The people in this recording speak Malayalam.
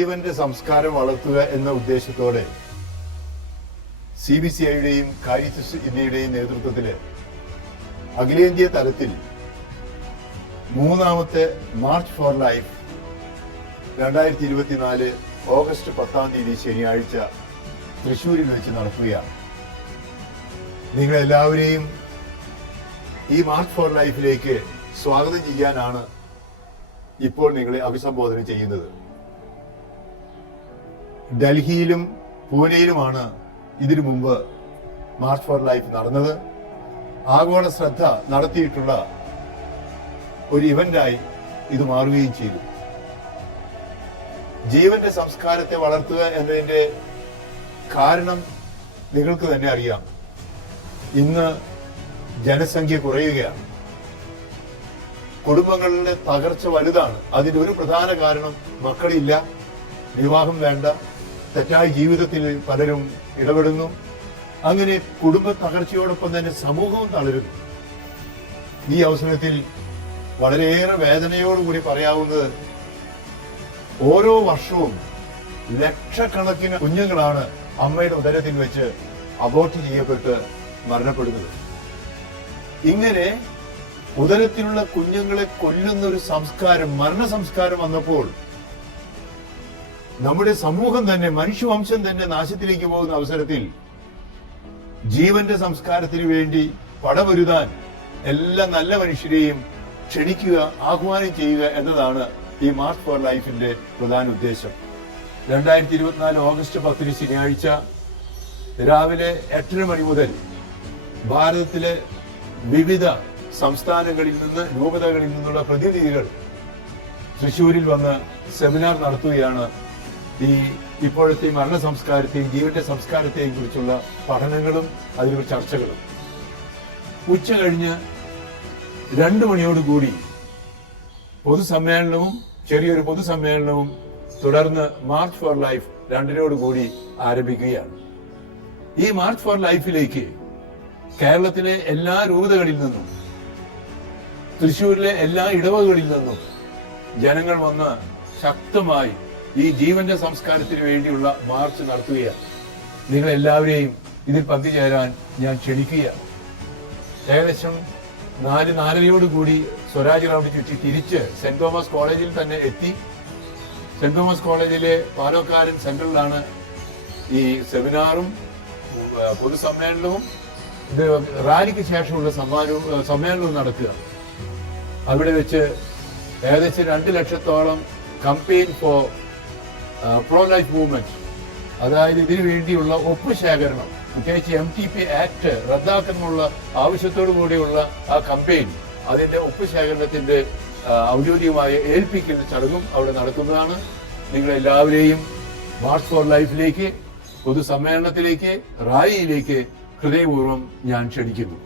ജീവന്റെ സംസ്കാരം വളർത്തുക എന്ന ഉദ്ദേശത്തോടെ CBCIയുടെയും കാരിത്താസ് ഇന്ത്യയുടെയും നേതൃത്വത്തിൽ അഖിലേന്ത്യാ തലത്തിൽ മൂന്നാമത്തെ മാർച്ച് ഫോർ ലൈഫ് 2024 ഓഗസ്റ്റ് 10 ശനിയാഴ്ച തൃശ്ശൂരിൽ വെച്ച് നടക്കുകയാണ്. നിങ്ങളെല്ലാവരെയും ഈ മാർച്ച് ഫോർ ലൈഫിലേക്ക് സ്വാഗതം ചെയ്യാനാണ് ഇപ്പോൾ നിങ്ങളെ അഭിസംബോധന ചെയ്യുന്നത്. ഡൽഹിയിലും പൂനെയിലുമാണ് ഇതിനു മുമ്പ് മാർച്ച് ഫോർ ലൈഫ് നടന്നത്. ആഗോള ശ്രദ്ധ നടത്തിയിട്ടുള്ള ഒരു ഇവന്റായി ഇത് മാറുകയും ചെയ്തു. ജീവന്റെ സംസ്കാരത്തെ വളർത്തുക എന്നതിന്റെ കാരണം നിങ്ങൾക്ക് തന്നെ അറിയാം. ഇന്ന് ജനസംഖ്യ കുറയുകയാണ്, കുടുംബങ്ങളുടെ തകർച്ച വലുതാണ്. അതിനൊരു പ്രധാന കാരണം മക്കളില്ല, വിവാഹം വേണ്ട, തെറ്റായ ജീവിതത്തിൽ പലരും ഇടപെടുന്നു. അങ്ങനെ കുടുംബ തകർച്ചയോടൊപ്പം തന്നെ സമൂഹവും തളരുന്നു. ഈ അവസരത്തിൽ വളരെയേറെ വേദനയോടുകൂടി പറയാവുന്നത്, ഓരോ വർഷവും ലക്ഷക്കണക്കിന് കുഞ്ഞുങ്ങളാണ് അമ്മയുടെ ഉദരത്തിൽ വെച്ച് അബോർട്ട് ചെയ്യപ്പെട്ട് മരണപ്പെടുന്നത്. ഇങ്ങനെ ഉദരത്തിലുള്ള കുഞ്ഞുങ്ങളെ കൊല്ലുന്ന ഒരു സംസ്കാരം, മരണ സംസ്കാരം വന്നപ്പോൾ നമ്മുടെ സമൂഹം തന്നെ, മനുഷ്യവംശം തന്നെ നാശത്തിലേക്ക് പോകുന്ന അവസരത്തിൽ ജീവന്റെ സംസ്കാരത്തിന് വേണ്ടി പടപൊരുതാൻ എല്ലാ നല്ല മനുഷ്യരെയും ക്ഷണിക്കുക, ആഹ്വാനം ചെയ്യുക എന്നതാണ് ഈ മാർച്ച് ഫോർ ലൈഫിന്റെ പ്രധാന ഉദ്ദേശം. 2024 ഓഗസ്റ്റ് 10 ശനിയാഴ്ച രാവിലെ 8:30 മണി മുതൽ ഭാരതത്തിലെ വിവിധ സംസ്ഥാനങ്ങളിൽ നിന്ന്, രൂപതകളിൽ നിന്നുള്ള പ്രതിനിധികൾ തൃശ്ശൂരിൽ വന്ന് സെമിനാർ നടത്തുകയാണ്. ഇപ്പോഴത്തെ മരണ സംസ്കാരത്തെയും ജീവന്റെ സംസ്കാരത്തെയും കുറിച്ചുള്ള പഠനങ്ങളും അതിലുള്ള ചർച്ചകളും. ഉച്ച കഴിഞ്ഞ് 2 മണിയോടുകൂടി പൊതുസമ്മേളനവും, ചെറിയൊരു പൊതുസമ്മേളനവും, തുടർന്ന് മാർച്ച് ഫോർ ലൈഫ് 2:00 ആരംഭിക്കുകയാണ്. ഈ മാർച്ച് ഫോർ ലൈഫിലേക്ക് കേരളത്തിലെ എല്ലാ രൂപതകളിൽ നിന്നും, തൃശ്ശൂരിലെ എല്ലാ ഇടവകളിൽ നിന്നും ജനങ്ങൾ വന്ന് ശക്തമായി ഈ ജീവന്റെ സംസ്കാരത്തിന് വേണ്ടിയുള്ള മാർച്ച് നടത്തുകയാണ്. നിങ്ങൾ എല്ലാവരെയും ഇതിൽ പങ്കുചേരാൻ ഞാൻ ക്ഷണിക്കുകയാണ്. ഏകദേശം 4:30 സ്വരാജ് ഗ്രൗണ്ടിൽ ചുറ്റി തിരിച്ച് സെന്റ് തോമസ് കോളേജിൽ തന്നെ എത്തി. സെന്റ് തോമസ് കോളേജിലെ പാലോക്കാരൻ സെന്ററിലാണ് ഈ സെമിനാറും പൊതുസമ്മേളനവും റാലിക്ക് ശേഷമുള്ള സമ്മേളനവും നടക്കുക. അവിടെ വെച്ച് ഏകദേശം 2 ലക്ഷത്തോളം campaign for pro life movement, അതായത് ഇതിനു വേണ്ടിയുള്ള ഒപ്പ് ശേഖരണം, പ്രത്യേകിച്ച് MTP ആക്ട് റദ്ദാക്കാനുള്ള ആവശ്യത്തോടു കൂടിയുള്ള ആ കമ്പെയിൻ, അതിന്റെ ഒപ്പ് ശേഖരണത്തിന്റെ ഔദ്യോഗികമായ ഏൽപ്പിക്കൽ ചടങ്ങും അവിടെ നടക്കുന്നതാണ്. നിങ്ങളെല്ലാവരെയും മാർച്ച് ഫോർ ലൈഫിലേക്ക്, പൊതുസമ്മേളനത്തിലേക്ക്, റാലിയിലേക്ക് ഹൃദയപൂർവ്വം ഞാൻ ക്ഷണിക്കുന്നു.